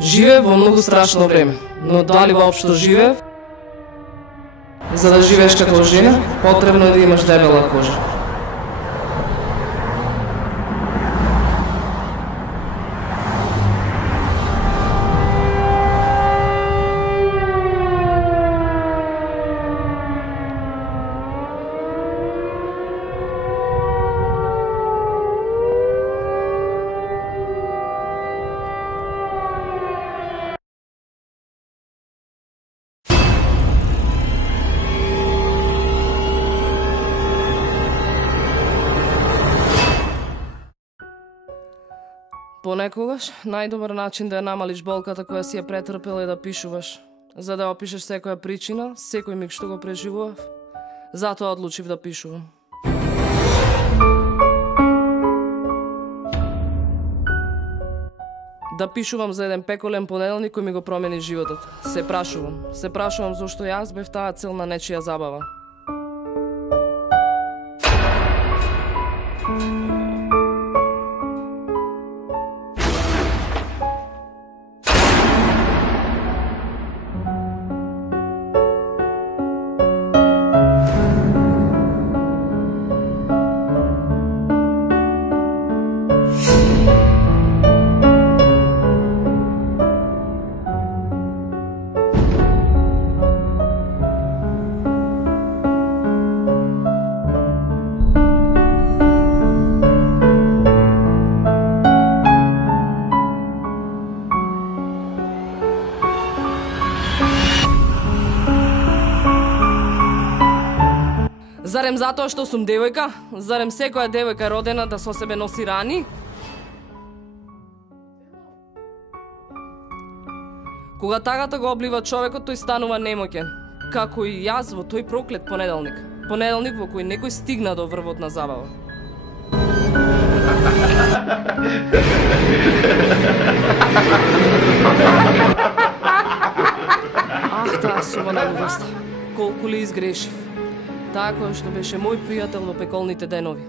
Живеев во многу страшно време, но дали воопшто живеев? За да живееш како жена, потребно е да имаш дебела кожа. Понекогаш, најдобар начин да ја намалиш болката која си ја претрпел е да пишуваш. За да опишеш секоја причина, секој миг што го преживував. Затоа одлучив да пишувам. Да пишувам за еден пеколен понеделник кој ми го промени животот. Се прашувам зошто јас бев таа цел на нечија забава. Зарем затоа што сум девојка? Зарем секоја девојка родена да со себе носи рани? Кога тагата го облива човекот, тој станува немоќен. Како и јас во тој проклет понеделник. Понеделник во кој некој стигна до врвот на забава. Ах, таа сума на лудост. Колку ли изгрешив. Таа која што беше мој пријател во пеколните денови.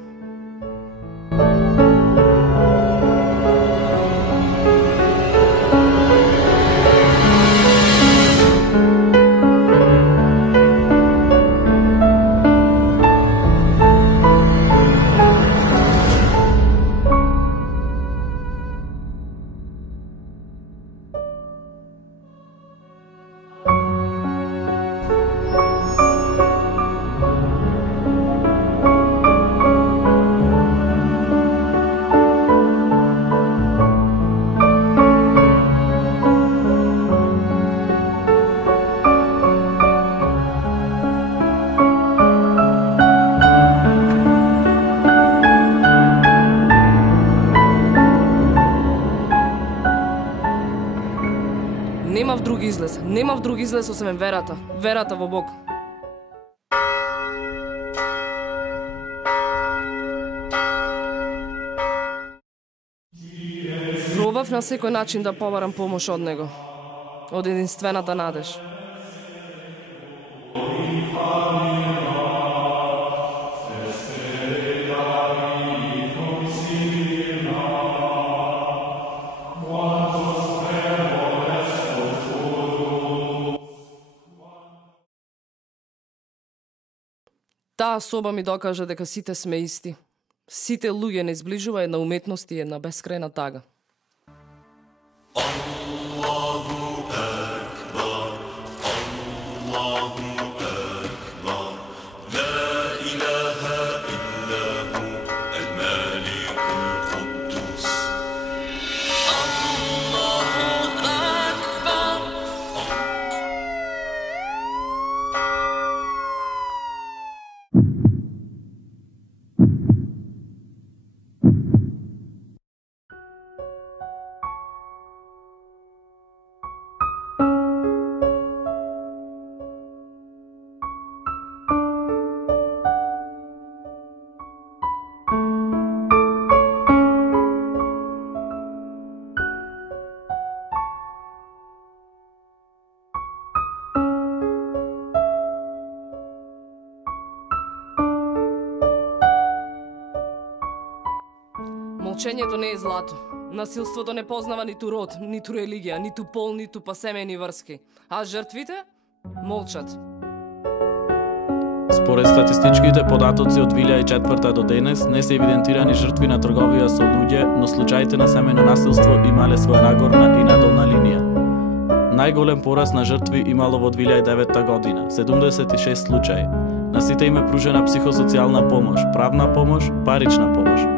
Немав друг излез освен верата. Верата во Бог. Пробав на секој начин да побарам помош од него. Од единствената надеж. Таа соба ми докажа дека сите сме исти. Сите луѓе не изближува една уметност и една бескрајна тага. Молчењето не е злато. Насилството не познава ниту род, ниту религија, ниту пол, ниту па семејни врски. А жртвите молчат. Според статистичките податоци од 2004 до денес не се евидентирани жртви на трговија со луѓе, но случаите на семејно насилство имале своја нагорна и надолна линија. Најголем пораст на жртви имало во 2009 година, 76 случаи. На сите им е пружена психосоцијална помош, правна помош, парична помош.